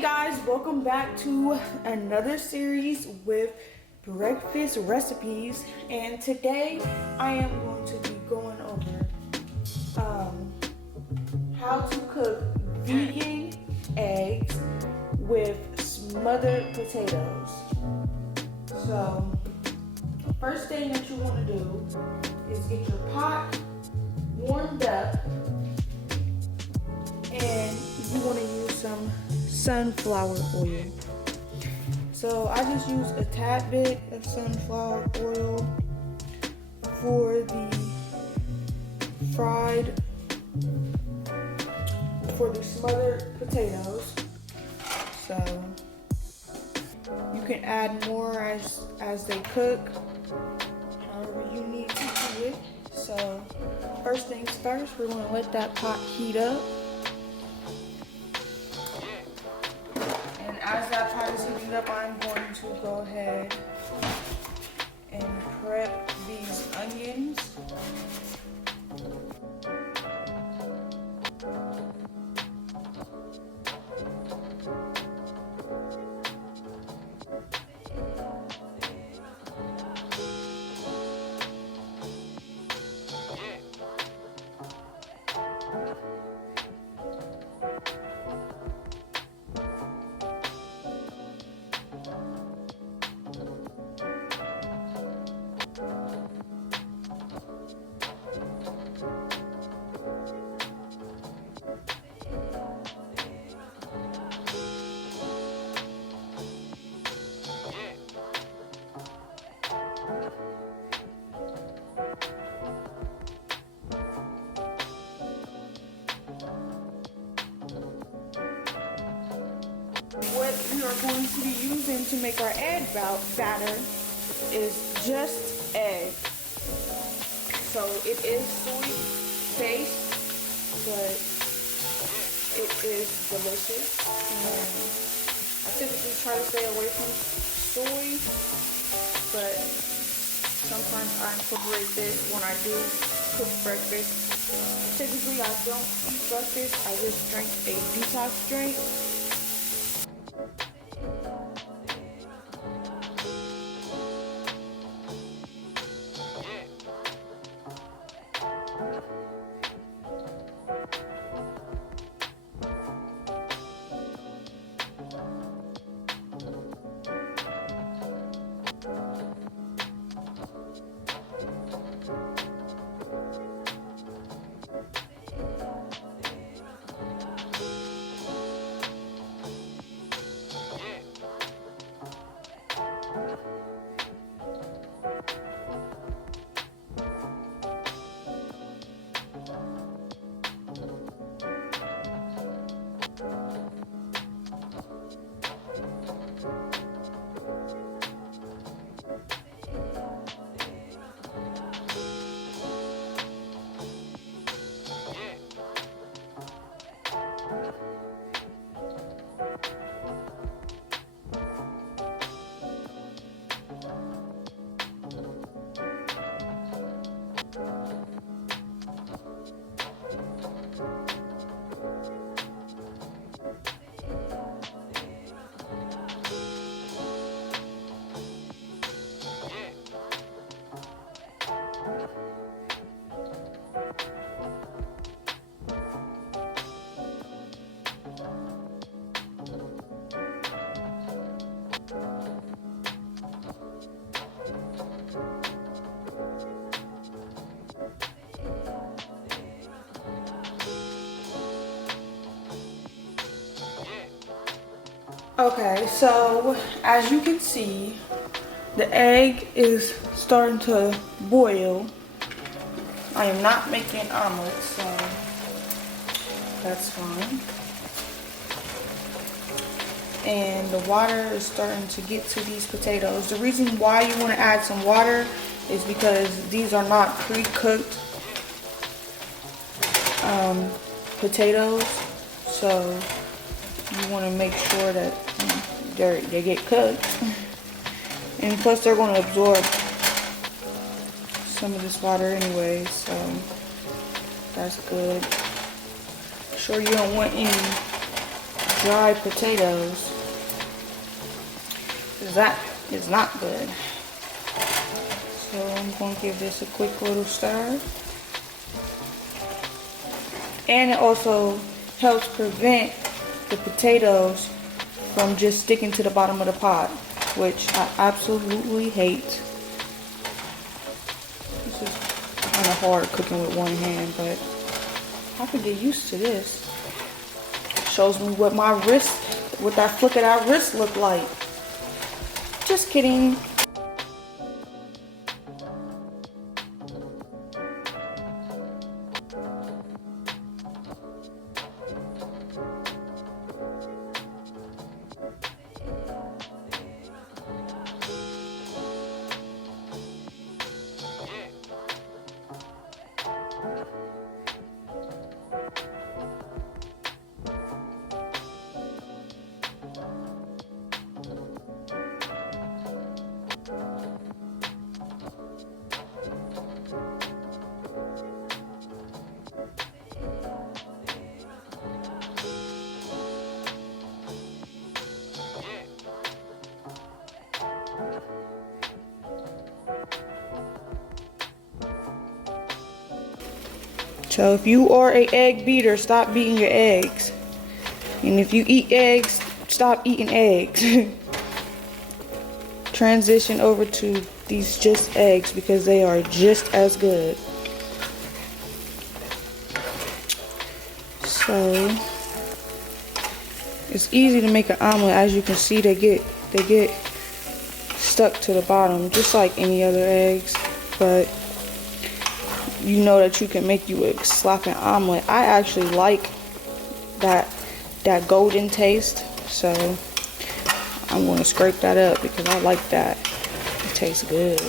Hey guys, welcome back to another series with breakfast recipes, and today I am going to be going over how to cook vegan eggs with smothered potatoes. So first thing that you want to do is get your pot warmed up, and you want to use some sunflower oil. So I just use a tad bit of sunflower oil for the smothered potatoes. So you can add more as they cook, however you need to do it. So first things first, we're going to let that pot heat up. And as that pot is heating up, I'm going to go ahead and prep these onions. What we are going to be using to make our egg batter is just egg. So it is soy based, but it is delicious. And I typically try to stay away from soy, but sometimes I incorporate this when I do cook breakfast. Typically I don't eat breakfast, I just drink a detox drink. Okay, so as you can see, the egg is starting to boil. I am not making omelets, so that's fine. And the water is starting to get to these potatoes. The reason why you want to add some water is because these are not pre-cooked potatoes, so you want to make sure that they get cooked, and plus they're going to absorb some of this water anyway, so that's good. Sure you don't want any dry potatoes. That is not good. So I'm going to give this a quick little stir. And it also helps prevent the potatoes from just sticking to the bottom of the pot, which I absolutely hate. This is kind of hard cooking with one hand, but I could get used to this. Shows me what my wrist, what that flick of that wrist look like. Just kidding. So if you are an egg beater, stop beating your eggs. And if you eat eggs, stop eating eggs. Transition over to these just eggs because they are just as good. So it's easy to make an omelet. As you can see, they get stuck to the bottom just like any other eggs, but you know that you can make you a slapping omelet. I actually like that golden taste, so I'm going to scrape that up because I like that. It tastes good.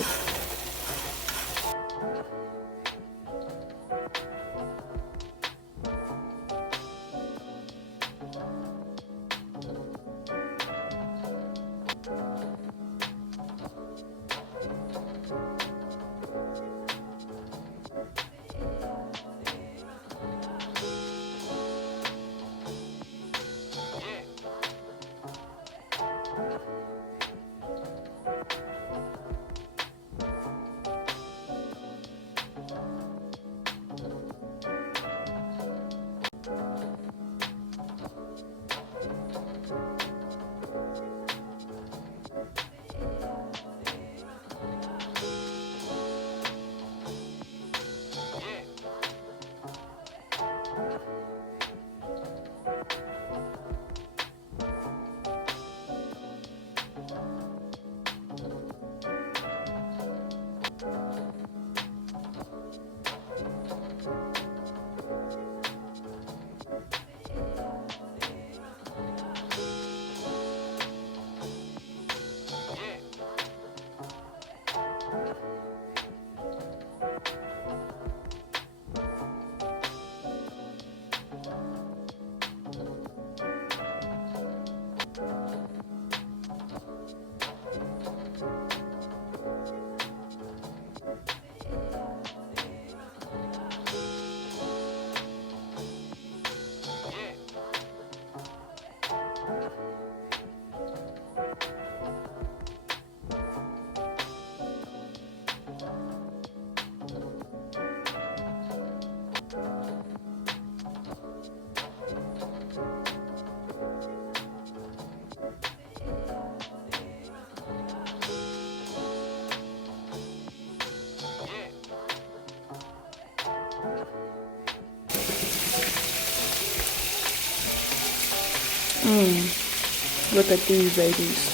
Look at these babies.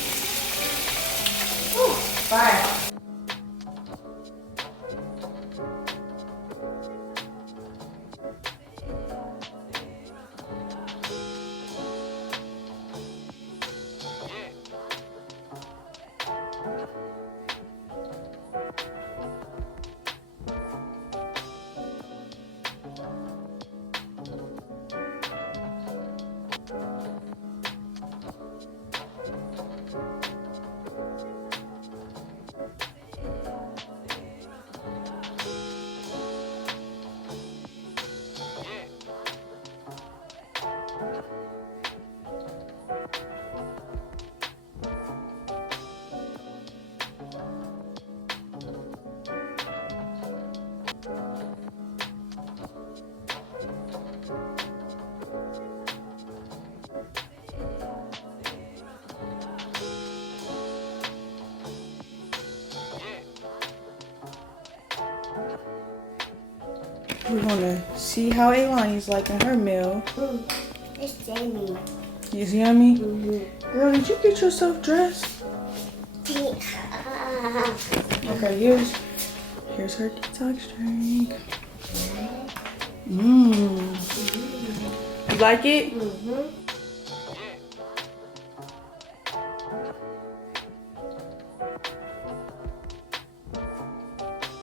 Ooh, fire. We're gonna see how Alani's liking her meal. It's yummy. It's yummy? Girl, did you get yourself dressed? Okay, here's her detox drink. You like it?